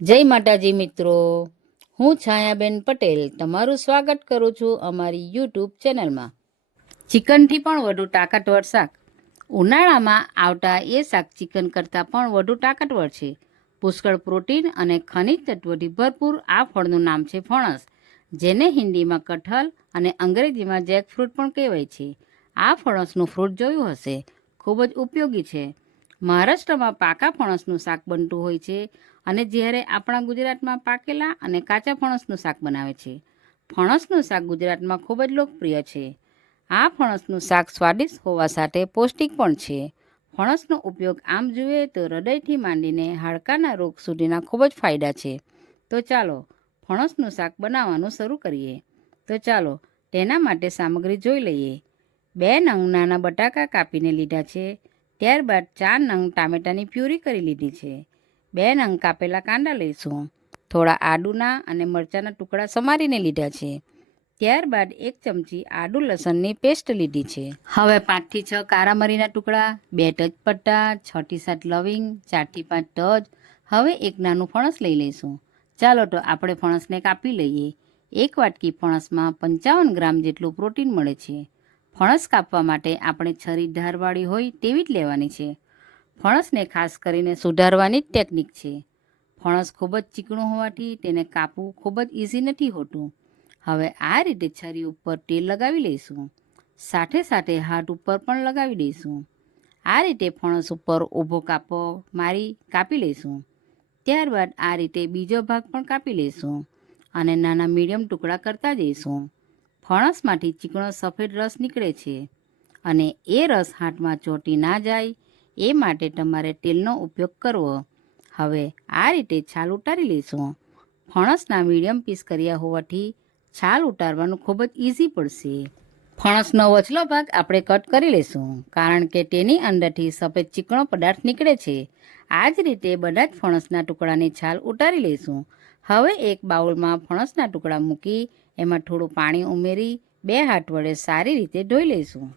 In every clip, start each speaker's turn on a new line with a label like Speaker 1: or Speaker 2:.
Speaker 1: જય માતાજી મિત્રો. હું છાયાબેન પટેલ તમારું સ્વાગત કરું છું અમારી યુટ્યુબ ચેનલમાં. ચિકનથી પણ વધુ તાકાતવર શાક. ઉનાળામાં આવતા એ શાક ચિકન કરતાં પણ વધુ તાકાતવર છે. પુષ્કળ પ્રોટીન અને ખનિજ તત્વોથી ભરપૂર આ ફળનું નામ છે ફણસ, જેને હિન્દીમાં કઠલ અને અંગ્રેજીમાં જેકફ્રૂટ પણ કહેવાય છે. આ ફણસનું ફ્રૂટ જોયું હશે. ખૂબ જ ઉપયોગી છે. મહારાષ્ટ્રમાં પાકા ફણસનું શાક બનતું હોય છે અને જ્યારે આપણા ગુજરાતમાં પાકેલા અને કાચા ફણસનું શાક બનાવે છે. ફણસનું શાક ગુજરાતમાં ખૂબ જ લોકપ્રિય છે. આ ફણસનું શાક સ્વાદિષ્ટ હોવા સાથે પૌષ્ટિક પણ છે. ફણસનો ઉપયોગ આમ જોઈએ તો હૃદયથી માંડીને હાડકાના રોગ સુધીના ખૂબ જ ફાયદા છે. તો ચાલો ફણસનું શાક બનાવવાનું શરૂ કરીએ. તો ચાલો તેના માટે સામગ્રી જોઈ લઈએ. બે નાના બટાકા કાપીને લીધા છે. ત્યારબાદ ચાર નંગ ટામેટાની પ્યુરી કરી લીધી છે. બે નંગ કાપેલા કાંદા લઈશું. થોડા આદુના અને મરચાંના ટુકડા સમારીને લીધા છે. ત્યારબાદ એક ચમચી આદુ લસણની પેસ્ટ લીધી છે. હવે પાંચથી છ કારા મરીના ટુકડા, બે પત્તા છથી સાત લવિંગ ચારથી પાંચ ટચ. હવે એક નાનું ફણસ લઈ લઈશું. ચાલો તો આપણે ફણસને કાપી લઈએ. એક વાટકી ફણસમાં પંચાવન ગ્રામ જેટલું પ્રોટીન મળે છે. ફણસ કાપવા માટે આપણે છરી ધારવાળી હોય તેવી જ લેવાની છે. ફણસને ખાસ કરીને સુધારવાની ટેકનિક છે. ફણસ ખૂબ જ ચીકણું હોવાથી તેને કાપવું ખૂબ જ ઇઝી નથી હોતું. હવે આ રીતે છરી ઉપર તેલ લગાવી લઈશું. સાથે સાથે હાથ ઉપર પણ લગાવી દઈશું. આ રીતે ફણસ ઉપર ઊભો કાપો, મારી કાપી લઈશું. ત્યારબાદ આ રીતે બીજો ભાગ પણ કાપી લઈશું અને નાના મીડિયમ ટુકડા કરતા જઈશું. ફણસમાંથી ચીકણો સફેદ રસ નીકળે છે અને એ રસ હાથમાં ચોંટી ના જાય, એ માટે તમારે તેલનો ઉપયોગ કરવો. હવે આ રીતે છાલ ઉતારી લઈશું. ફણસના મીડિયમ પીસ કર્યા હોવાથી છાલ ઉતારવાનું ખૂબ જ ઇઝી પડશે. ફણસનો વચલો ભાગ આપણે કટ કરી લઈશું, કારણ કે તેની અંદરથી સફેદ ચીકણો પદાર્થ નીકળે છે. આ જ રીતે બધા જ ફણસના ટુકડાની છાલ ઉતારી લઈશું. હવે એક બાઉલમાં ફણસના ટુકડા મૂકી એમાં થોડું પાણી ઉમેરી બે હાથ વડે સારી રીતે ધોઈ લઈશું.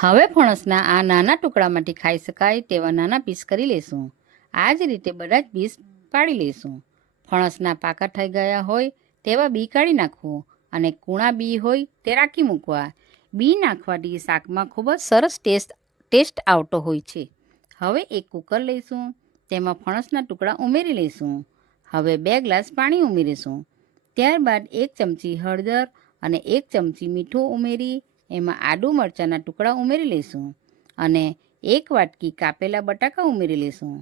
Speaker 1: હવે ફણસના આ નાના ટુકડામાંથી ખાઈ શકાય તેવા નાના પીસ કરી લઈશું. આ જ રીતે બધા જ પીસ પાડી લઈશું. ફણસના પાકા થઈ ગયા હોય તેવા બી કાઢી નાખવું અને કૂણા બી હોય તે રાખી મૂકવા. બી નાખવાથી શાકમાં ખૂબ જ સરસ ટેસ્ટ ટેસ્ટ આવતો હોય છે. હવે એક કુકર લઈશું, તેમાં ફણસના ટુકડા ઉમેરી લઈશું. હવે બે ગ્લાસ પાણી ઉમેરીશું. ત્યારબાદ એક ચમચી હળદર અને એક ચમચી મીઠું ઉમેરી, એમાં આદુ મરચાંના ટુકડા ઉમેરી લઈશું અને એક વાટકી કાપેલા બટાકા ઉમેરી લઈશું.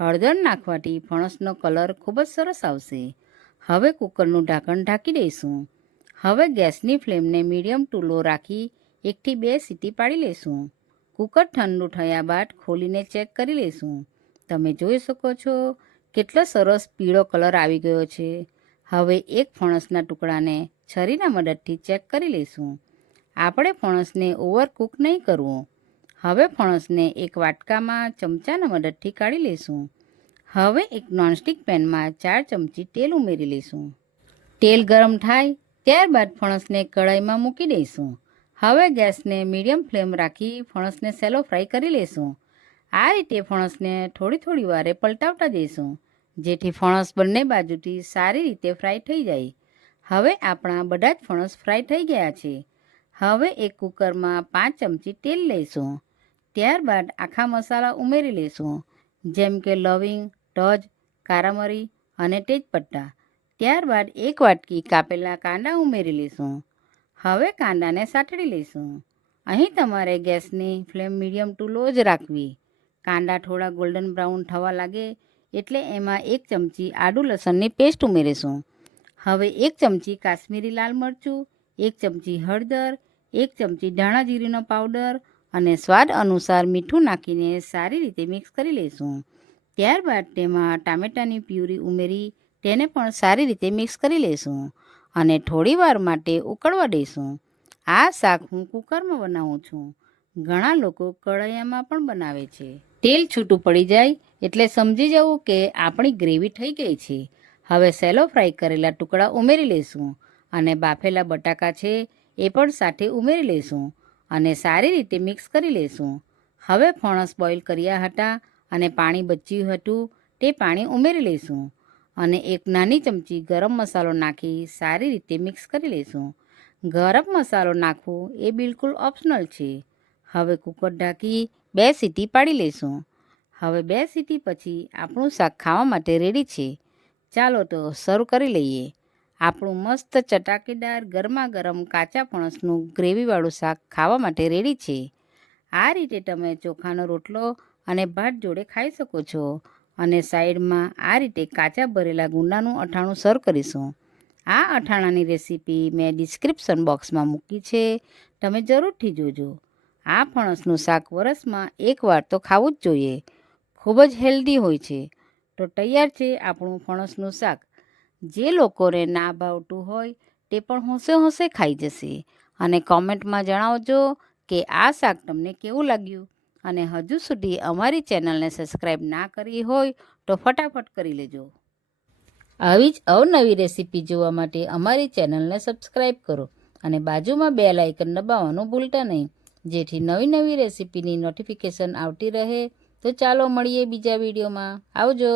Speaker 1: હળદર નાખવાથી ફણસનો કલર ખૂબ જ સરસ આવશે. હવે કુકરનું ઢાંકણ ઢાંકી દઈશું. હવે ગેસની ફ્લેમને મીડિયમ ટુ લો રાખી એકથી બે સીટી પાડી લઈશું. કુકર ઠંડુ થયા બાદ ખોલીને ચેક કરી લઈશું. તમે જોઈ શકો છો, કેટલો સરસ પીળો કલર આવી ગયો છે. હવે એક ફણસના ટુકડાને છરીના મદદથી ચેક કરી લઈશું. આપણે ફણસને ઓવરકૂક નહીં કરવું. હવે ફણસને એક વાટકામાં ચમચાના મદદથી કાઢી લઈશું. હવે એક નોનસ્ટિક પેનમાં ચાર ચમચી તેલ ઉમેરી લઈશું. તેલ ગરમ થાય ત્યારબાદ ફણસને કઢાઈમાં મૂકી દઈશું. હવે ગેસને મીડિયમ ફ્લેમ રાખી ફણસને સેલો ફ્રાય કરી લઈશું. આ રીતે ફણસને થોડી થોડી વારે પલટાવતા જઈશું. જેથી ફણસ બંને બાજુથી સારી રીતે ફ્રાય થઈ જાય. હવે આપણા બધા જ ફણસ ફ્રાય થઈ ગયા છે. હવે એક કુકરમાં પાંચ ચમચી તેલ લઈશું. ત્યારબાદ આખા મસાલા ઉમેરી લઈશું. જેમ કે લવિંગ, ટજ, કારામરી અને તેજપત્તા. ત્યારબાદ એક વાટકી કાપેલા કાંદા ઉમેરી લઈશું. હવે કાંદાને સાતળી લઈશું. અહીં તમારે ગેસની ફ્લેમ મીડિયમ ટુ લો જ રાખવી. કાંદા થોડા ગોલ્ડન બ્રાઉન થવા લાગે એટલે એમાં એક ચમચી આદુ લસણની પેસ્ટ ઉમેરીશું. હવે એક ચમચી કાશ્મીરી લાલ મરચું, એક ચમચી હળદર, એક ચમચી ધાણા જીરીનો પાવડર અને સ્વાદ અનુસાર મીઠું નાખીને સારી રીતે મિક્સ કરી લઈશું. ત્યારબાદ તેમાં ટામેટાની પ્યુરી ઉમેરી તેને પણ સારી રીતે મિક્સ કરી લઈશું અને થોડીવાર માટે ઉકળવા દઈશું. આ શાક હું કુકરમાં બનાવું છું. ઘણા લોકો કઢાઈયામાં પણ બનાવે છે. તેલ છૂટું પડી જાય એટલે સમજી જવું કે આપણી ગ્રેવી થઈ ગઈ છે. હવે સેલો ફ્રાય કરેલા ટુકડા ઉમેરી લઈશું અને બાફેલા બટાકા છે એ પણ સાથે ઉમેરી લઈશું અને સારી રીતે મિક્સ કરી લઈશું હવે ફણસ બોઇલ કર્યા હતા અને પાણી બચ્યું હતું તે પાણી ઉમેરી લઈશું અને એક નાની ચમચી ગરમ મસાલો નાખી સારી રીતે મિક્સ કરી લઈશું ગરમ મસાલો નાખવો એ બિલકુલ ઓપ્શનલ છે. હવે કુકર ઢાંકી બે સીટી પાડી લઈશું હવે બે સીટી પછી આપણું શાક ખાવા માટે રેડી છે. ચાલો તો સર્વ કરી લઈએ. આપણું મસ્ત ચટાકેદાર ગરમા ગરમ કાચા ફણસનું ગ્રેવીવાળું શાક ખાવા માટે રેડી છે. આ રીતે તમે ચોખાનો રોટલો અને ભાત જોડે ખાઈ શકો છો અને સાઈડમાં આ રીતે કાચા ભરેલા ગુંડાનું અઠાણું સર્વ કરીશું. આ અઠાણાની રેસીપી મેં ડિસ્ક્રિપ્શન બોક્સમાં મૂકી છે. તમે જરૂરથી જોજો. આ ફણસનું શાક વરસમાં એકવાર તો ખાવું જ જોઈએ. ખૂબ જ હેલ્ધી હોય છે. તો તૈયાર છે આપણું ફણસનું શાક. જે લોકોને ના ભાવતું હોય તે પણ હોંશે હોંશે ખાઈ જશે. અને કોમેન્ટમાં જણાવજો કે આ શાક તમને કેવું લાગ્યું? અને હજુ સુધી અમારી ચેનલને સબસ્ક્રાઈબ ના કરી હોય તો ફટાફટ કરી લેજો. આવી જ અવનવી રેસીપી જોવા માટે અમારી ચેનલને સબસ્ક્રાઈબ કરો અને બાજુમાં બે લાઇકન દબાવવાનું ભૂલતા નહીં. જેથી નવી નવી રેસીપીની નોટિફિકેશન આવતી રહે. તો ચાલો મળીએ બીજા વિડીયોમાં. આવજો.